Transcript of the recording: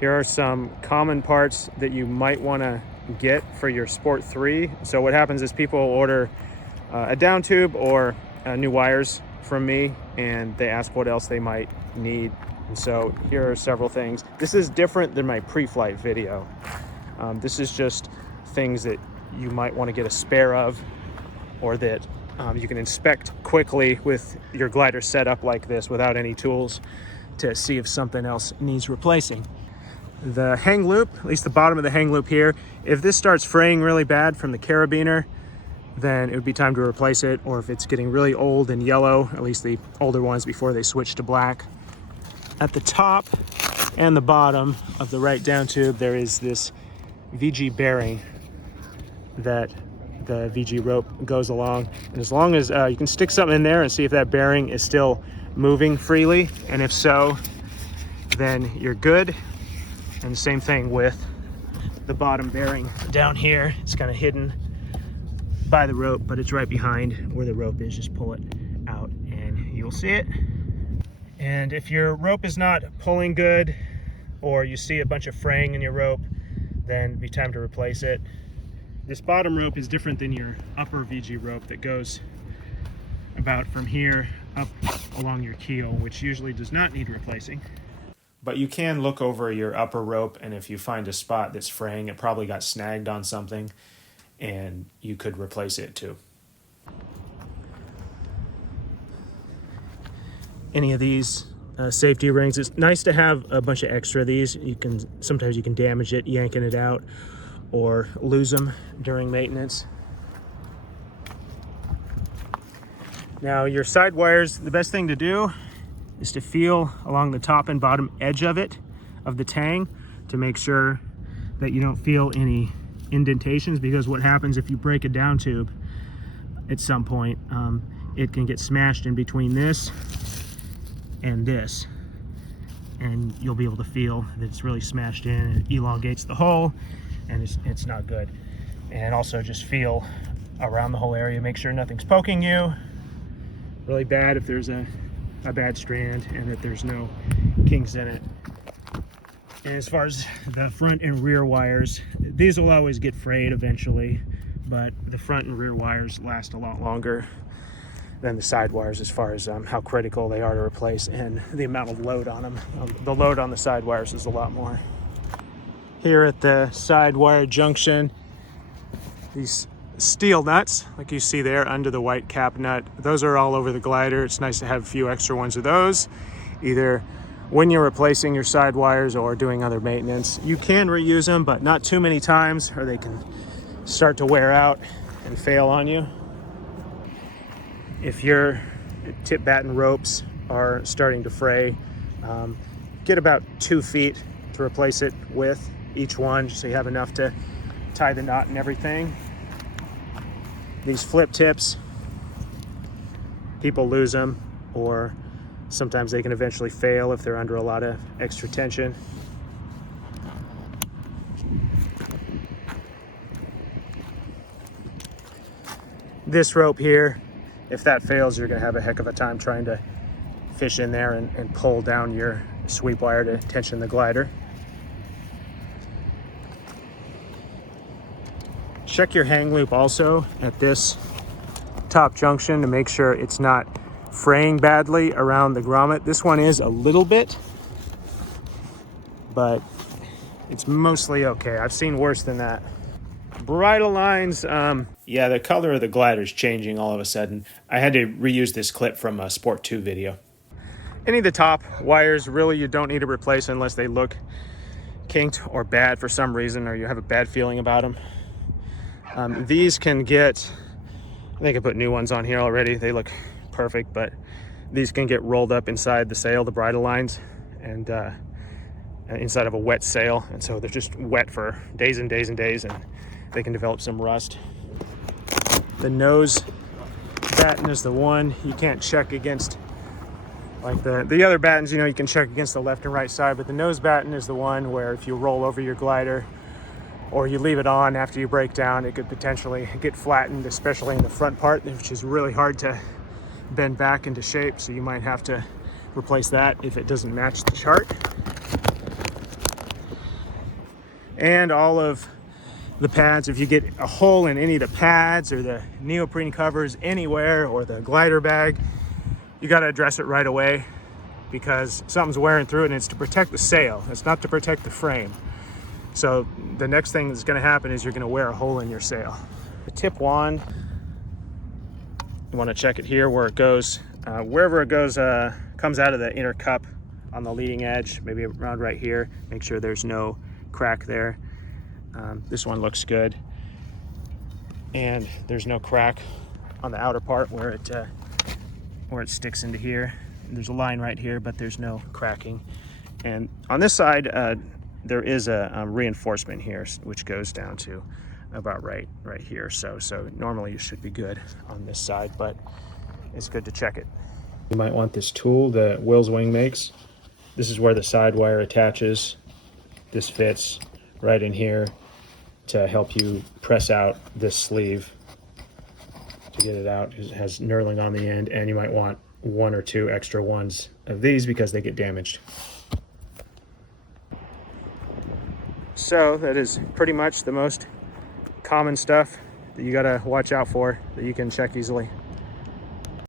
Here are some common parts that you might want to get for your Sport 3. So what happens is people order a down tube or new wires from me, and they ask what else they might need. And so here are several things. This is different than my pre-flight video. This is just things that you might want to get a spare of, or that you can inspect quickly with your glider set up like this without any tools to see if something else needs replacing. The hang loop, at least the bottom of the hang loop here, if this starts fraying really bad from the carabiner, then it would be time to replace it. Or if it's getting really old and yellow, at least the older ones before they switch to black. At the top and the bottom of the right down tube, there is this VG bearing that the VG rope goes along. And as long as you can stick something in there and see if that bearing is still moving freely, and if so, then you're good. And the same thing with the bottom bearing down here. It's kind of hidden by the rope, but it's right behind where the rope is. Just pull it out and you'll see it. And if your rope is not pulling good, or you see a bunch of fraying in your rope, then it'd be time to replace it. This bottom rope is different than your upper VG rope that goes about from here up along your keel, which usually does not need replacing. But you can look over your upper rope, and if you find a spot that's fraying, it probably got snagged on something, and you could replace it too. Any of these safety rings, it's nice to have a bunch of extra of these. Sometimes you can damage it yanking it out, or lose them during maintenance. Now your side wires, the best thing to do is to feel along the top and bottom edge of the tang, to make sure that you don't feel any indentations, because what happens if you break a down tube at some point, it can get smashed in between this and this, and you'll be able to feel that it's really smashed in, and it elongates the hole, and it's not good. And also just feel around the whole area, make sure nothing's poking you. Really bad if there's a bad strand and that there's no kinks in it. And as far as the front and rear wires, these will always get frayed eventually, but the front and rear wires last a lot longer than the side wires as far as how critical they are to replace, and the amount of load on them. The load on the side wires is a lot more. Here at the side wire junction, these steel nuts, like you see there under the white cap nut, those are all over the glider. It's nice to have a few extra ones of those, either when you're replacing your side wires or doing other maintenance. You can reuse them, but not too many times, or they can start to wear out and fail on you. If your tip batten ropes are starting to fray, get about 2 feet to replace it with each one, so you have enough to tie the knot and everything. These flip tips, people lose them, or sometimes they can eventually fail if they're under a lot of extra tension. This rope here, if that fails, you're going to have a heck of a time trying to fish in there and pull down your sweep wire to tension the glider. Check your hang loop also at this top junction to make sure it's not fraying badly around the grommet. This one is a little bit, but it's mostly okay. I've seen worse than that. Bridle lines, yeah, the color of the glider is changing all of a sudden. I had to reuse this clip from a Sport 2 video. Any of the top wires, really, you don't need to replace unless they look kinked or bad for some reason, or you have a bad feeling about them. These can get, I think I put new ones on here already. They look perfect, but these can get rolled up inside the sail, the bridle lines, and inside of a wet sail. And so they're just wet for days and days and days, and they can develop some rust. The nose batten is the one you can't check against. Like the other battens, you know, you can check against the left and right side, but the nose batten is the one where if you roll over your glider or you leave it on after you break down, it could potentially get flattened, especially in the front part, which is really hard to bend back into shape. So you might have to replace that if it doesn't match the chart. and all of the pads. If you get a hole in any of the pads or the neoprene covers anywhere or the glider bag, you got to address it right away, because something's wearing through it, and it's to protect the sail. It's not to protect the frame. So the next thing that's going to happen is you're going to wear a hole in your sail. The tip wand, you want to check it here where it goes. Wherever it goes, comes out of the inner cup on the leading edge, maybe around right here. Make sure there's no crack there. This one looks good. And there's no crack on the outer part where it sticks into here. There's a line right here, but there's no cracking. And on this side, there is a reinforcement here, which goes down to about right here. So normally you should be good on this side, but it's good to check it. You might want this tool that Will's Wing makes. This is where the side wire attaches. This fits right in here to help you press out this sleeve to get it out. It has knurling on the end, and you might want 1 or 2 extra ones of these because they get damaged. So that is pretty much the most common stuff that you gotta watch out for, that you can check easily.